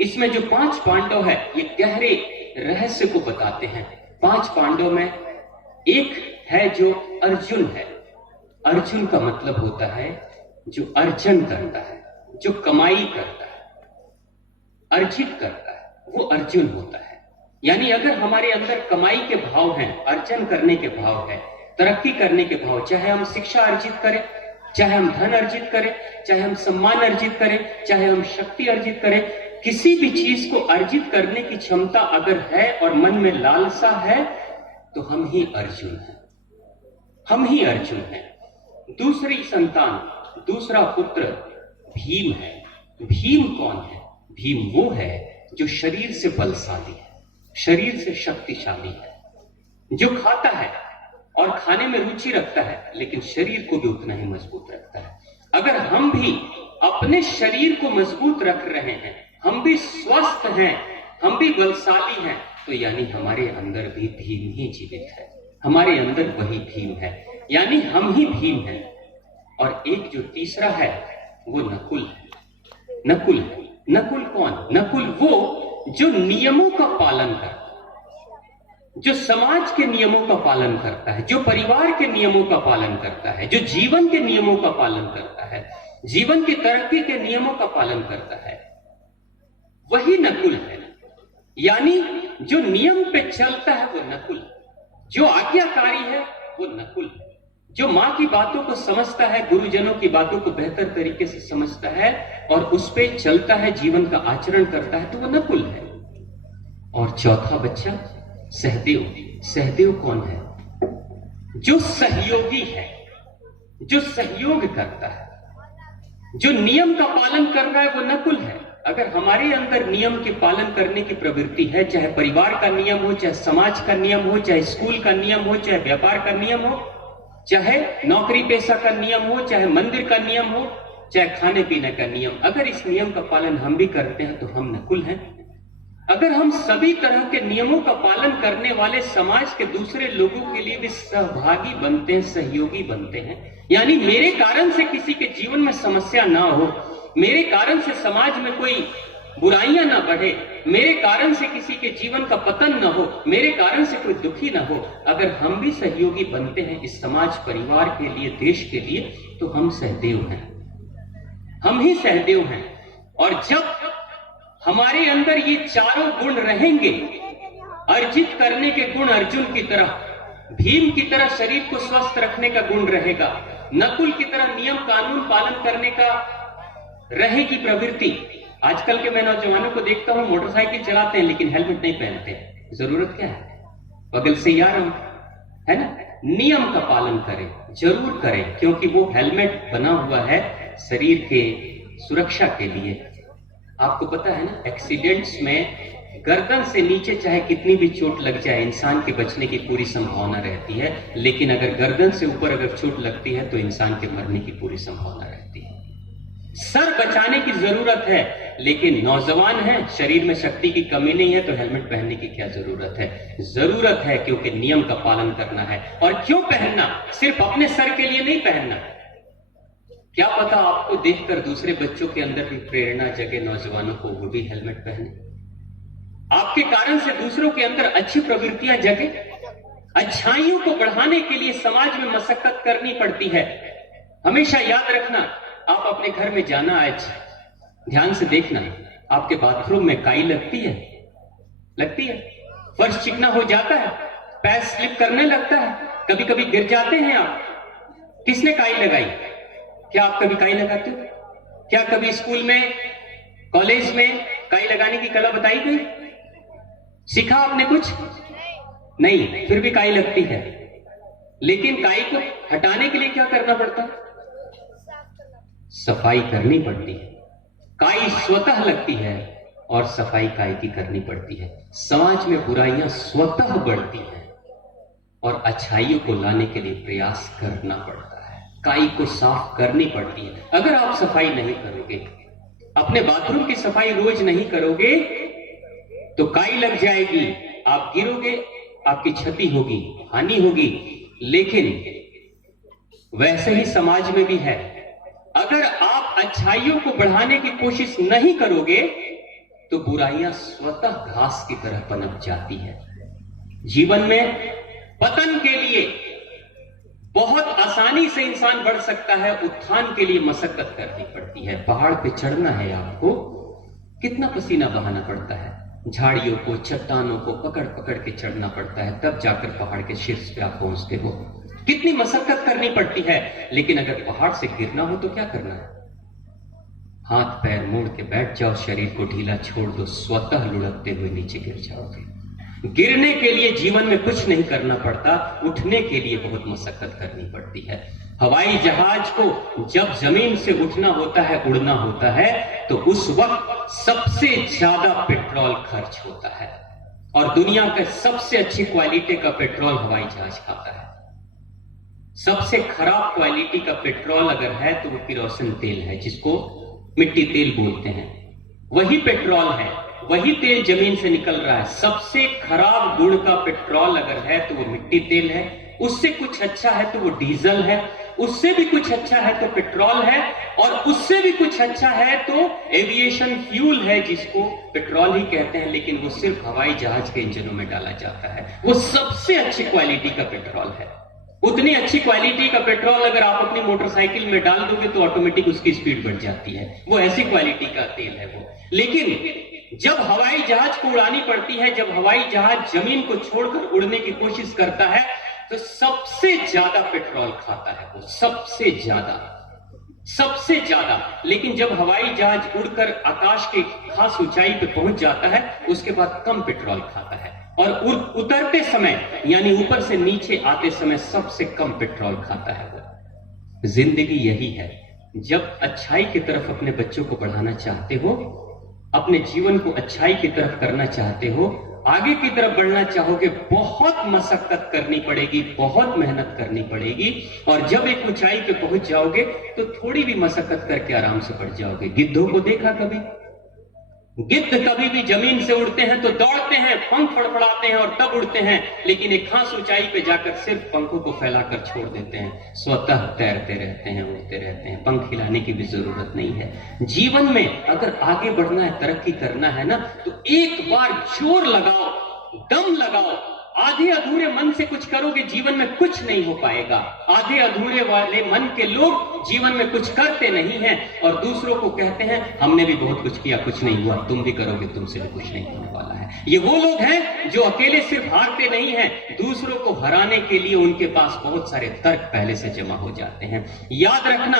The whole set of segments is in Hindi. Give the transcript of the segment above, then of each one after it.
इसमें जो 5 पांडव है ये गहरे रहस्य को बताते हैं। 5 पांडव में एक है जो अर्जुन है। अर्जुन का मतलब होता है जो अर्जन करता है, जो कमाई करता है, अर्जित करता है, वो अर्जुन होता है। यानी अगर हमारे अंदर कमाई के भाव हैं, अर्जन करने के भाव है, तरक्की करने के भाव, चाहे हम शिक्षा अर्जित करें, चाहे हम धन अर्जित करें, चाहे हम सम्मान अर्जित करें, चाहे हम शक्ति अर्जित करें, किसी भी चीज को अर्जित करने की क्षमता अगर है और मन में लालसा है तो हम ही अर्जुन हैं, हम ही अर्जुन हैं। दूसरी संतान, दूसरा पुत्र भीम है। भीम कौन है? भीम वो है जो शरीर से बलशाली है, शरीर से शक्तिशाली है, जो खाता है और खाने में रुचि रखता है लेकिन शरीर को भी उतना ही मजबूत रखता है। अगर हम भी अपने शरीर को मजबूत रख रहे हैं, हम भी स्वस्थ हैं, हम भी बलशाली हैं, तो यानी हमारे अंदर भी भीम ही जीवित है, हमारे अंदर वही भीम है, यानी हम ही भीम हैं। और एक जो तीसरा है वो नकुल है। नकुल है। नकुल कौन? नकुल वो जो नियमों का पालन करता है, जो समाज के नियमों का पालन करता है, जो परिवार के नियमों का पालन करता है, जो जीवन के नियमों का पालन करता है, जीवन की तरक्की के नियमों का पालन करता है, वही नकुल है। यानी जो नियम पे चलता है वो नकुल, जो आज्ञाकारी है वो नकुल, जो मां की बातों को समझता है, गुरुजनों की बातों को बेहतर तरीके से समझता है और उस पे चलता है, जीवन का आचरण करता है, तो वो नकुल है। और चौथा बच्चा सहदेव। सहदेव कौन है? जो सहयोगी है, जो सहयोग करता है, जो नियम का पालन कर रहा है, वो नकुल है। अगर हमारे अंदर नियम के पालन करने की प्रवृत्ति है, चाहे परिवार का नियम हो, चाहे समाज का नियम हो, चाहे स्कूल का नियम हो, चाहे व्यापार का नियम हो, चाहे नौकरी पेशा का नियम हो, चाहे मंदिर का नियम हो, चाहे खाने पीने का नियम, अगर इस नियम का पालन हम भी करते हैं तो हम नकुल हैं। अगर हम सभी तरह के नियमों का पालन करने वाले समाज के दूसरे लोगों के लिए भी सहभागी बनते हैं, सहयोगी बनते हैं, यानी मेरे कारण से किसी के जीवन में समस्या ना हो, मेरे कारण से समाज में कोई बुराइयां ना बढ़े, मेरे कारण से किसी के जीवन का पतन ना हो, मेरे कारण से कोई दुखी ना हो, अगर हम भी सहयोगी बनते हैं इस समाज परिवार के लिए, देश के लिए, तो हम सहदेव हैं, हम ही सहदेव हैं। और जब हमारे अंदर ये चारों गुण रहेंगे, अर्जित करने के गुण अर्जुन की तरह, भीम की तरह शरीर को स्वस्थ रखने का गुण रहेगा, नकुल की तरह नियम कानून पालन करने का रहेगी प्रवृत्ति। आजकल के मैं नौजवानों को देखता हूं, मोटरसाइकिल चलाते हैं लेकिन हेलमेट नहीं पहनते। जरूरत क्या है? बगल से यार है ना, नियम का पालन करें, जरूर करें, क्योंकि वो हेलमेट बना हुआ है शरीर के सुरक्षा के लिए। आपको पता है ना, एक्सीडेंट्स में गर्दन से नीचे चाहे कितनी भी चोट लग जाए, इंसान के बचने की पूरी संभावना रहती है, लेकिन अगर गर्दन से ऊपर अगर चोट लगती है तो इंसान के मरने की पूरी संभावना रहती है। सर बचाने की जरूरत है, लेकिन नौजवान है, शरीर में शक्ति की कमी नहीं है, तो हेलमेट पहनने की क्या जरूरत है? जरूरत है, क्योंकि नियम का पालन करना है। और क्यों पहनना? सिर्फ अपने सर के लिए नहीं पहनना। क्या पता आपको देखकर दूसरे बच्चों के अंदर भी प्रेरणा जगे, नौजवानों को वो भी हेलमेट पहने, आपके कारण से दूसरों के अंदर अच्छी प्रवृत्तियां जगे। अच्छाइयों को बढ़ाने के लिए समाज में मशक्कत करनी पड़ती है। हमेशा याद रखना, आप अपने घर में जाना, आज ध्यान से देखना, आपके बाथरूम में काई लगती है? लगती है। फर्श चिकना हो जाता है, पैर स्लिप करने लगता है, कभी कभी गिर जाते हैं आप। किसने काई लगाई? क्या आप कभी काई लगाते हो? क्या कभी स्कूल में, कॉलेज में काई लगाने की कला बताई गई? सीखा आपने कुछ? नहीं, फिर भी काई लगती है। लेकिन काई को हटाने के लिए क्या करना पड़ता है? सफाई करनी पड़ती है। काई स्वतः लगती है और सफाई काई की करनी पड़ती है। समाज में बुराइयां स्वतः बढ़ती हैं और अच्छाइयों को लाने के लिए प्रयास करना पड़ता है, काई को साफ करनी पड़ती है। अगर आप सफाई नहीं करोगे, अपने बाथरूम की सफाई रोज नहीं करोगे, तो काई लग जाएगी, आप गिरोगे, आपकी क्षति होगी, हानि होगी। लेकिन वैसे ही समाज में भी है, अगर आप अच्छाइयों को बढ़ाने की कोशिश नहीं करोगे तो बुराइयां स्वतः घास की तरह पनप जाती है। जीवन में पतन के लिए बहुत आसानी से इंसान बढ़ सकता है, उत्थान के लिए मशक्कत करनी पड़ती है। पहाड़ पे चढ़ना है आपको, कितना पसीना बहाना पड़ता है, झाड़ियों को, चट्टानों को पकड़ पकड़ के चढ़ना पड़ता है, तब जाकर पहाड़ के शीर्ष पे आप पहुंचते हो। कितनी मशक्कत करनी पड़ती है। लेकिन अगर पहाड़ से गिरना हो तो क्या करना है? हाथ पैर मोड़ के बैठ जाओ, शरीर को ढीला छोड़ दो, स्वतः लुढ़कते हुए नीचे गिर जाओगे। गिरने के लिए जीवन में कुछ नहीं करना पड़ता, उठने के लिए बहुत मशक्कत करनी पड़ती है। हवाई जहाज को जब जमीन से उठना होता है, उड़ना होता है, तो उस वक्त सबसे ज्यादा पेट्रोल खर्च होता है, और दुनिया का सबसे अच्छी क्वालिटी का पेट्रोल हवाई जहाज खाता है। सबसे खराब क्वालिटी का पेट्रोल अगर है तो वो किरोसिन तेल है, जिसको मिट्टी तेल बोलते हैं। वही पेट्रोल है, वही तेल जमीन से निकल रहा है। सबसे खराब गुण का पेट्रोल अगर है तो वो मिट्टी तेल है। उससे कुछ अच्छा है तो वो डीजल है, उससे भी कुछ अच्छा है तो पेट्रोल है, और उससे भी कुछ अच्छा है तो एविएशन फ्यूल है, जिसको पेट्रोल ही कहते हैं, लेकिन वो सिर्फ हवाई जहाज के इंजनों में डाला जाता है। वो सबसे अच्छी क्वालिटी का पेट्रोल है। उतनी अच्छी क्वालिटी का पेट्रोल अगर आप अपनी मोटरसाइकिल में डाल दोगे तो ऑटोमेटिक उसकी स्पीड बढ़ जाती है। वो ऐसी क्वालिटी का तेल है वो। लेकिन जब हवाई जहाज को उड़ानी पड़ती है, जब हवाई जहाज जमीन को छोड़कर उड़ने की कोशिश करता है, तो सबसे ज्यादा पेट्रोल खाता है वो, सबसे ज्यादा। लेकिन जब हवाई जहाज उड़कर आकाश के खास ऊंचाई पे पहुंच जाता है, उसके बाद कम पेट्रोल खाता है, और उतरते समय यानी ऊपर से नीचे आते समय सबसे कम पेट्रोल खाता है वो। जिंदगी यही है। जब अच्छाई की तरफ अपने बच्चों को बढ़ाना चाहते हो, अपने जीवन को अच्छाई की तरफ करना चाहते हो, आगे की तरफ बढ़ना चाहोगे, बहुत मशक्कत करनी पड़ेगी, बहुत मेहनत करनी पड़ेगी। और जब एक ऊंचाई पे पहुंच जाओगे तो थोड़ी भी मशक्कत करके आराम से बढ़ जाओगे। गिद्धों को देखा कभी? गिद्ध कभी भी जमीन से उड़ते हैं तो दौड़ते हैं, पंख फड़फड़ाते हैं और तब उड़ते हैं, लेकिन एक खास ऊंचाई पे जाकर सिर्फ पंखों को फैलाकर छोड़ देते हैं, स्वतः तैरते रहते हैं, उड़ते रहते हैं, पंख हिलाने की भी जरूरत नहीं है। जीवन में अगर आगे बढ़ना है, तरक्की करना है ना, तो एक बार जोर लगाओ, दम लगाओ। आधे अधूरे मन से कुछ करोगे, जीवन में कुछ नहीं हो पाएगा। आधे अधूरे वाले मन के लोग जीवन में कुछ करते नहीं हैं, और दूसरों को कहते हैं हमने भी बहुत कुछ किया, कुछ नहीं हुआ, तुम भी करोगे, तुमसे भी कुछ नहीं होने वाला है। ये वो लोग हैं जो अकेले सिर्फ हारते नहीं हैं, दूसरों को हराने के लिए उनके पास बहुत सारे तर्क पहले से जमा हो जाते हैं। याद रखना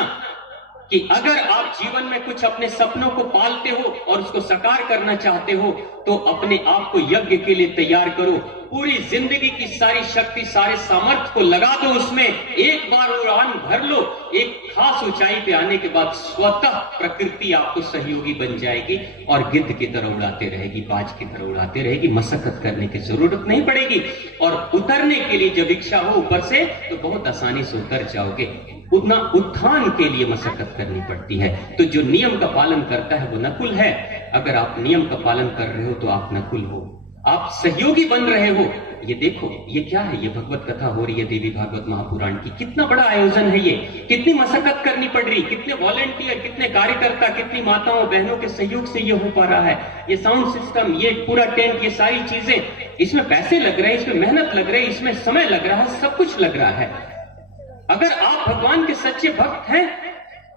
कि अगर आप जीवन में कुछ अपने सपनों को पालते हो और उसको साकार करना चाहते हो, तो अपने आप को यज्ञ के लिए तैयार करो। पूरी जिंदगी की सारी शक्ति, सारे सामर्थ्य को लगा दो उसमें। एक बार उड़ान भर लो, एक खास ऊंचाई पे आने के बाद स्वतः प्रकृति आपको सहयोगी बन जाएगी और गिद्ध की तरह उड़ाते रहेगी, बाज की तरह उड़ाते रहेगी। मशक्कत करने की जरूरत नहीं पड़ेगी, और उतरने के लिए जब इच्छा हो ऊपर से तो बहुत आसानी से उतर जाओगे। उतना उत्थान के लिए मशक्कत करनी पड़ती है। तो जो नियम का पालन करता है वो नकुल है। अगर आप नियम का पालन कर रहे हो तो आप नकुल हो, आप सहयोगी बन रहे हो। ये देखो, ये क्या है? ये भगवत कथा हो रही है देवी भागवत महापुराण की। कितना बड़ा आयोजन है ये, कितनी मशक्कत करनी पड़ रही, कितने वॉलेंटियर, कितने कार्यकर्ता, कितनी माताओं बहनों के सहयोग से ये हो पा रहा है। ये साउंड सिस्टम, ये पूरा टेंट, ये सारी चीजें, इसमें पैसे लग रहे हैं, इसमें मेहनत लग रही है, इसमें समय लग रहा है, सब कुछ लग रहा है। अगर आप भगवान के सच्चे भक्त हैं,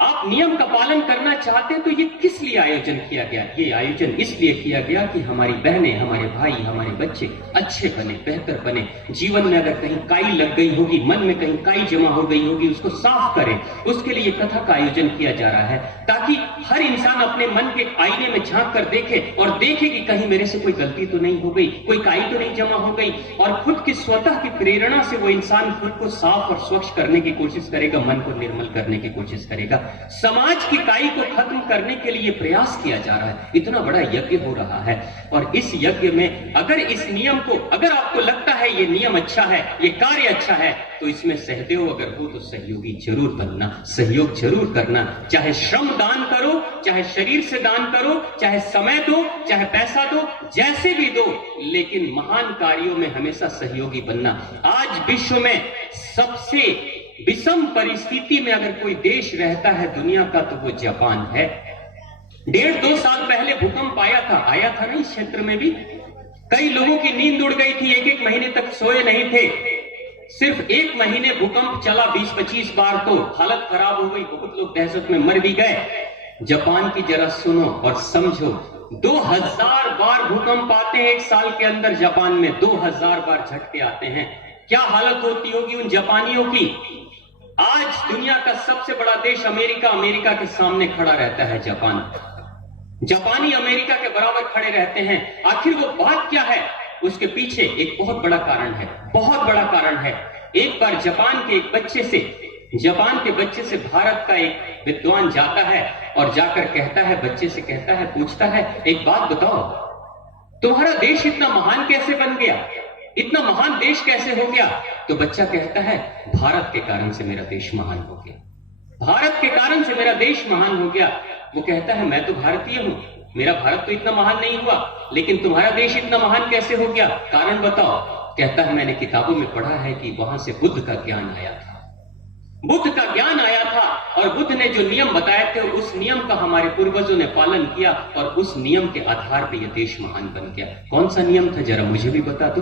आप नियम का पालन करना चाहते हैं, तो ये किस लिए आयोजन किया गया? ये आयोजन इसलिए किया गया कि हमारी बहनें, हमारे भाई, हमारे बच्चे अच्छे बने, बेहतर बने। जीवन में अगर कहीं काई लग गई होगी, मन में कहीं काई जमा हो गई होगी, उसको साफ करें। उसके लिए कथा का आयोजन किया जा रहा है, ताकि हर इंसान अपने मन के आईने में झांक कर देखे और देखे कि कहीं मेरे से कोई गलती तो नहीं हो गई, कोई काई तो नहीं जमा हो गई। और खुद की स्वतः की प्रेरणा से वो इंसान खुद को साफ और स्वच्छ करने की कोशिश करेगा, मन को निर्मल करने की कोशिश करेगा। समाज की काई को खत्म करने के लिए प्रयास किया जा रहा है। इतना बड़ा यज्ञ हो रहा है, और इस यज्ञ में अगर इस नियम को, अगर आपको लगता है ये नियम अच्छा है, ये कार्य अच्छा है, तो इसमें सहदेव अगर हो तो सहयोगी जरूर बनना, सहयोग जरूर करना। चाहे श्रम दान करो, चाहे शरीर से दान करो, चाहे समय दो, चाहे पैसा दो, जैसे भी दो, लेकिन महान कार्यों में हमेशा सहयोगी बनना। आज विश्व में सबसे विषम परिस्थिति में अगर कोई देश रहता है दुनिया का, तो वो जापान है। 1.5-2 साल पहले भूकंप आया था ना इस क्षेत्र में भी। कई लोगों की नींद उड़ गई थी, 1-1 महीने तक सोए नहीं थे। सिर्फ 1 महीने भूकंप चला 20-25 बार तो हालत खराब हो गई, बहुत लोग दहशत में मर भी गए। जापान की जरा सुनो और समझो, 2000 बार भूकंप आते हैं 1 साल के अंदर। जापान में 2000 बार झटके आते हैं। क्या हालत होती होगी उन जापानियों की। आज दुनिया का सबसे बड़ा देश अमेरिका के सामने खड़ा रहता है जापानी अमेरिका के बराबर खड़े रहते हैं। आखिर वो बात क्या है? उसके पीछे एक बहुत बड़ा कारण है। एक बार जापान के बच्चे से भारत का एक विद्वान जाता है और जाकर बच्चे से पूछता है, एक बात बताओ, तुम्हारा देश इतना महान कैसे बन गया, इतना महान देश कैसे हो गया? तो बच्चा कहता है, भारत के कारण से मेरा देश महान हो गया, भारत के कारण से मेरा देश महान हो गया। वो कहता है, मैं तो भारतीय हूं, मेरा भारत तो इतना महान नहीं हुआ, लेकिन तुम्हारा देश इतना महान कैसे हो गया, कारण बताओ। कहता है, मैंने किताबों में पढ़ा है कि वहां से बुद्ध का ज्ञान आया था और बुद्ध ने जो नियम बताए थे उस नियम का हमारे पूर्वजों ने पालन किया और उस नियम के आधार पर यह देश महान बन गया। कौन सा नियम था, जरा मुझे भी बता दो।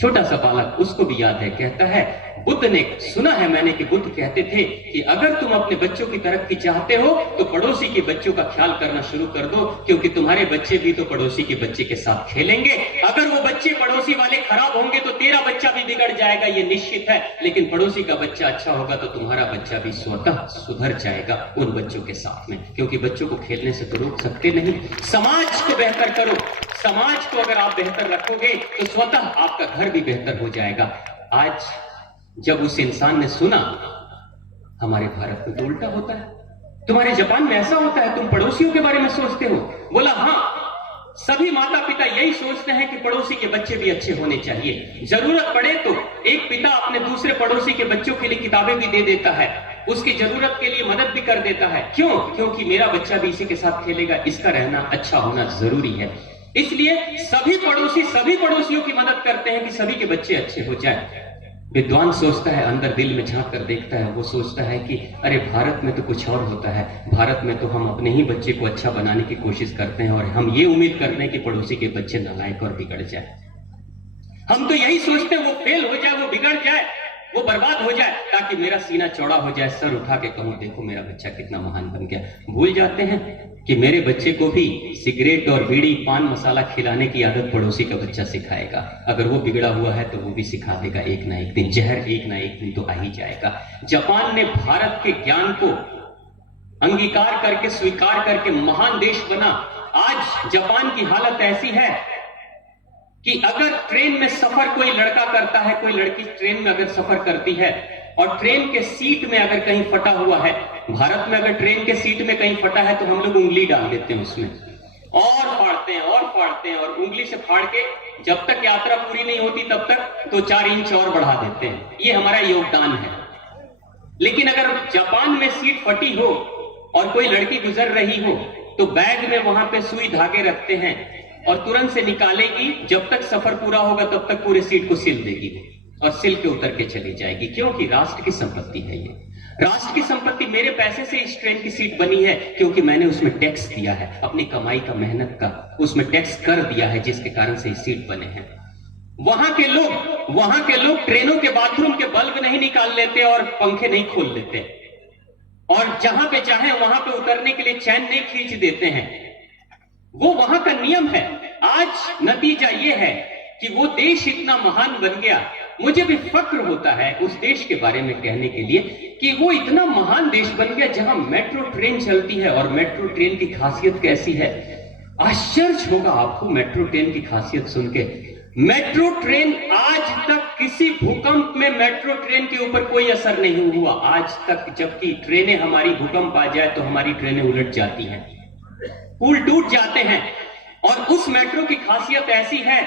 छोटा सा बालक, उसको भी याद है, कहता है, बुद्ध ने सुना है मैंने कि बुद्ध कहते थे कि अगर तुम अपने बच्चों की तरक्की चाहते हो तो पड़ोसी के बच्चों का ख्याल करना शुरू कर दो, क्योंकि तुम्हारे बच्चे भी तो पड़ोसी के बच्चे के साथ खेलेंगे। अगर वो बच्चे पड़ोसी वाले खराब होंगे तो तेरा बच्चा भी बिगड़ जाएगा, ये निश्चित है। लेकिन पड़ोसी का बच्चा अच्छा होगा तो तुम्हारा बच्चा भी स्वतः सुधर जाएगा उन बच्चों के साथ में, क्योंकि बच्चों को खेलने से तो रोक सकते नहीं। समाज को बेहतर करो, समाज को अगर आप बेहतर रखोगे तो स्वतः आपका घर भी बेहतर हो जाएगा। आज जब उस इंसान ने सुना, हमारे भारत में तो उल्टा होता है, तुम्हारे जापान में ऐसा होता है, तुम पड़ोसियों के बारे में सोचते हो। बोला, हाँ, सभी माता पिता यही सोचते हैं कि पड़ोसी के बच्चे भी अच्छे होने चाहिए। जरूरत पड़े तो एक पिता अपने दूसरे पड़ोसी के बच्चों के लिए किताबें भी दे देता है, उसकी जरूरत के लिए मदद भी कर देता है। क्यों? क्योंकि मेरा बच्चा भी इसी के साथ खेलेगा, इसका रहना अच्छा होना जरूरी है। इसलिए सभी पड़ोसी सभी पड़ोसियों की मदद करते हैं कि सभी के बच्चे अच्छे हो जाए। विद्वान सोचता है, अंदर दिल में झांक कर देखता है, वो सोचता है कि अरे भारत में तो कुछ और होता है, भारत में तो हम अपने ही बच्चे को अच्छा बनाने की कोशिश करते हैं और हम ये उम्मीद करते हैं कि पड़ोसी के बच्चे नालायक और बिगड़ जाए। हम तो यही सोचते हैं वो फेल हो जाए, वो बिगड़ जाए, वो बर्बाद हो जाए, ताकि मेरा सीना चौड़ा हो जाए, सर उठा के कहूं, देखो मेरा बच्चा कितना महान बन गया। भूल जाते हैं कि मेरे बच्चे को भी सिगरेट और बीड़ी पान मसाला खिलाने की आदत पड़ोसी का बच्चा सिखाएगा। अगर वो बिगड़ा हुआ है तो वो भी सिखा देगा, एक ना एक दिन जहर एक ना एक दिन तो आ ही जाएगा। जापान ने भारत के ज्ञान को अंगीकार करके स्वीकार करके महान देश बना। आज जापान की हालत ऐसी है कि अगर ट्रेन में सफर कोई लड़का करता है, कोई लड़की ट्रेन में अगर सफर करती है और ट्रेन के सीट में अगर कहीं फटा हुआ है, भारत में अगर ट्रेन के सीट में कहीं फटा है तो हम लोग उंगली डाल देते हैं उसमें और फाड़ते हैं और उंगली से फाड़ के जब तक यात्रा पूरी नहीं होती तब तक तो 4 इंच और बढ़ा देते हैं। ये हमारा योगदान है। लेकिन अगर जापान में सीट फटी हो और कोई लड़की गुजर रही हो तो बैग में वहां पे सुई धागे रखते हैं और तुरंत से निकालेगी, जब तक सफर पूरा होगा तब तक पूरे सीट को सिल देगी और सिल के उतर के चली जाएगी। क्योंकि राष्ट्र की संपत्ति है ये, राष्ट्र की संपत्ति। मेरे पैसे से इस ट्रेन की सीट बनी है क्योंकि मैंने उसमें टैक्स दिया है, अपनी कमाई का, मेहनत का उसमें टैक्स कर दिया है, जिसके कारण से इस सीट बने हैं। वहां के लोग ट्रेनों के बाथरूम के बल्ब नहीं निकाल लेते और पंखे नहीं खोल लेते और जहां पे चाहे वहां पे उतरने के लिए चैन नहीं खींच देते हैं। वो वहां का नियम है। आज नतीजा ये है कि वो देश इतना महान बन गया। मुझे भी फक्र होता है उस देश के बारे में कहने के लिए कि वो इतना महान देश बन गया जहां मेट्रो ट्रेन चलती है। और मेट्रो ट्रेन की खासियत कैसी है, आश्चर्य होगा आपको मेट्रो ट्रेन की खासियत सुन के। मेट्रो ट्रेन आज तक किसी भूकंप में मेट्रो ट्रेन के ऊपर कोई असर नहीं हुआ आज तक। जबकि ट्रेनें हमारी भूकंप आ जाए तो हमारी ट्रेनें उलट जाती हैं, पुल टूट जाते हैं। और उस मेट्रो की खासियत ऐसी है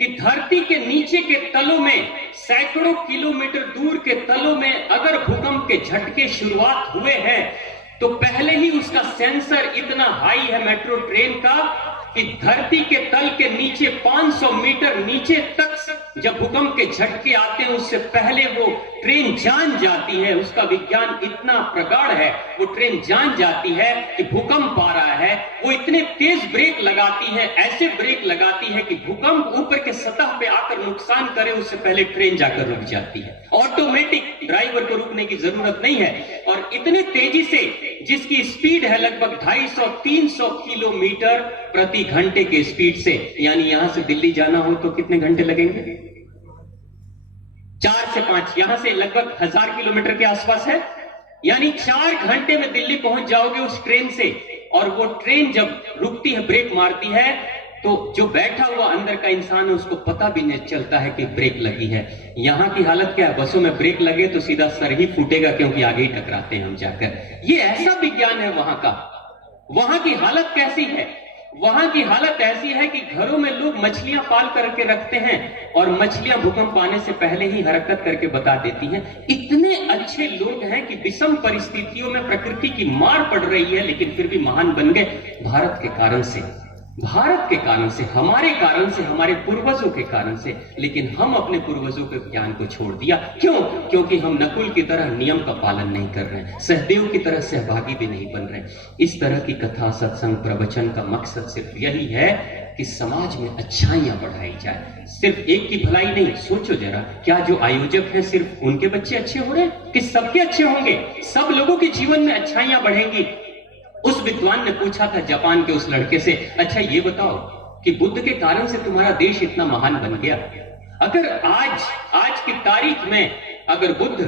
कि धरती के नीचे के तलों में, सैकड़ों किलोमीटर दूर के तलों में अगर भूकंप के झटके शुरुआत हुए हैं तो पहले ही उसका सेंसर इतना हाई है मेट्रो ट्रेन का कि धरती के तल के नीचे 500 मीटर नीचे तक जब भूकंप के झटके आते हैं उससे पहले वो ट्रेन जान जाती है, उसका विज्ञान इतना प्रगाढ़ है, वो ट्रेन जान जाती है कि भूकंप आ रहा है, वो इतने तेज ब्रेक लगाती है, ऐसे ब्रेक लगाती है कि भूकंप ऊपर के सतह पे आकर नुकसान करे उससे पहले ट्रेन जाकर रुक जाती है। ऑटोमेटिक, ड्राइवर को रुकने की जरूरत नहीं है। और इतने तेजी से, जिसकी स्पीड है लगभग 250-300 किलोमीटर प्रति घंटे के स्पीड से, यानी यहां से दिल्ली जाना हो तो कितने घंटे लगेंगे? 4 से 5, यहां से लगभग 1000 किलोमीटर के आसपास है, यानी 4 घंटे में दिल्ली पहुंच जाओगे उस ट्रेन से। और वो ट्रेन जब रुकती है, ब्रेक मारती है, तो जो बैठा हुआ अंदर का इंसान है उसको पता भी नहीं चलता है कि ब्रेक लगी है। यहां की हालत क्या है, बसों में ब्रेक लगे तो सीधा सर ही फूटेगा, क्योंकि आगे ही टकराते हैं हम जाकर। ये ऐसा विज्ञान है वहां का। वहां की हालत कैसी है? वहां की हालत ऐसी है कि घरों में लोग मछलियां पाल करके रखते हैं और मछलियां भूकंप आने से पहले ही हरकत करके बता देती हैं। इतने अच्छे लोग हैं कि विषम परिस्थितियों में प्रकृति की मार पड़ रही है, लेकिन फिर भी महान बन गए भारत के कारण से। भारत के कारण से, हमारे कारण से, हमारे पूर्वजों के कारण से। लेकिन हम अपने पूर्वजों के ज्ञान को छोड़ दिया। क्यों? क्योंकि हम नकुल की तरह नियम का पालन नहीं कर रहे हैं, सहदेव की तरह सहभागी भी नहीं बन रहे। इस तरह की कथा, सत्संग, प्रवचन का मकसद सिर्फ यही है कि समाज में अच्छाइयां बढ़ाई जाए, सिर्फ एक की भलाई नहीं। सोचो जरा, क्या जो आयोजक हैं सिर्फ उनके बच्चे अच्छे हो रहे हैं कि सबके अच्छे होंगे? सब लोगों के जीवन में अच्छाइयां बढ़ेंगी। उस विद्वान ने पूछा था जापान के उस लड़के से, अच्छा ये बताओ कि बुद्ध के कारण से तुम्हारा देश इतना महान बन गया, अगर आज की तारीख में अगर बुद्ध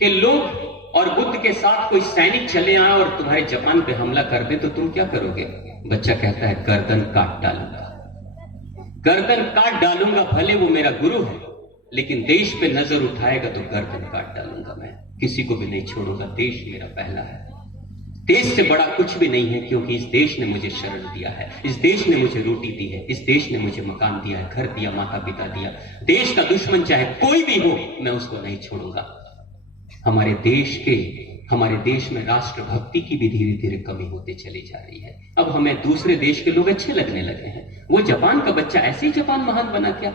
के लोग और बुद्ध के साथ कोई सैनिक चले आए और तुम्हारे जापान पे हमला कर दे तो तुम क्या करोगे? बच्चा कहता है, गर्दन काट डालूंगा, गर्दन काट डालूंगा। भले वो मेरा गुरु है, लेकिन देश पे नजर उठाएगा तो गर्दन काट डालूंगा। मैं किसी को भी नहीं छोड़ूंगा, देश मेरा पहला है। देश से बड़ा कुछ भी नहीं है, क्योंकि इस देश ने मुझे शरण दिया है, इस देश ने मुझे रोटी दी है, इस देश ने मुझे मकान दिया है, घर दिया, माता पिता दिया। देश का दुश्मन चाहे कोई भी हो, मैं उसको नहीं छोड़ूंगा। हमारे देश में राष्ट्रभक्ति की भी धीरे धीरे कमी होती चली जा रही है। अब हमें दूसरे देश के लोग अच्छे लगने लगे हैं। वो जापान का बच्चा ऐसे ही जापान महान बना क्या?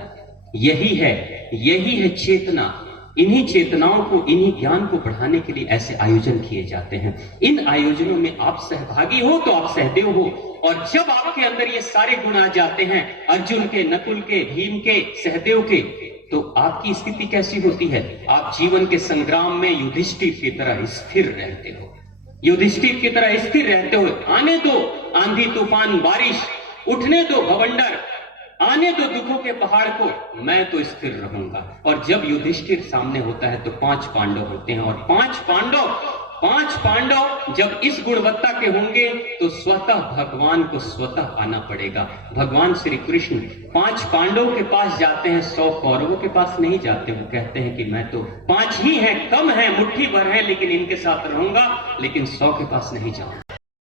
यही है चेतना। इन्हीं चेतनाओं को, इन्हीं ज्ञान को बढ़ाने के लिए ऐसे आयोजन किए जाते हैं। इन आयोजनों में आप सहभागी हो तो आप सहदेव हो। और जब आपके अंदर ये सारे गुण आ जाते हैं, अर्जुन के, नकुल के, भीम के, सहदेव के, तो आपकी स्थिति कैसी होती है? आप जीवन के संग्राम में युधिष्ठिर की तरह स्थिर रहते हो, युधिष्ठिर की तरह स्थिर रहते हो। आने दो आंधी तूफान बारिश, उठने दो भवंडर, आने दो दुखों के पहाड़ को, मैं तो स्थिर रहूंगा। और जब युधिष्ठिर सामने होता है तो 5 पांडव होते हैं, और 5 पांडव जब इस गुणवत्ता के होंगे तो स्वतः भगवान को स्वतः आना पड़ेगा। भगवान श्री कृष्ण 5 पांडवों के पास जाते हैं, 100 कौरवों के पास नहीं जाते। वो कहते हैं कि मैं तो 5 ही है, कम है, मुट्ठी भर है, लेकिन इनके साथ रहूंगा, लेकिन 100 के पास नहीं जाऊंगा।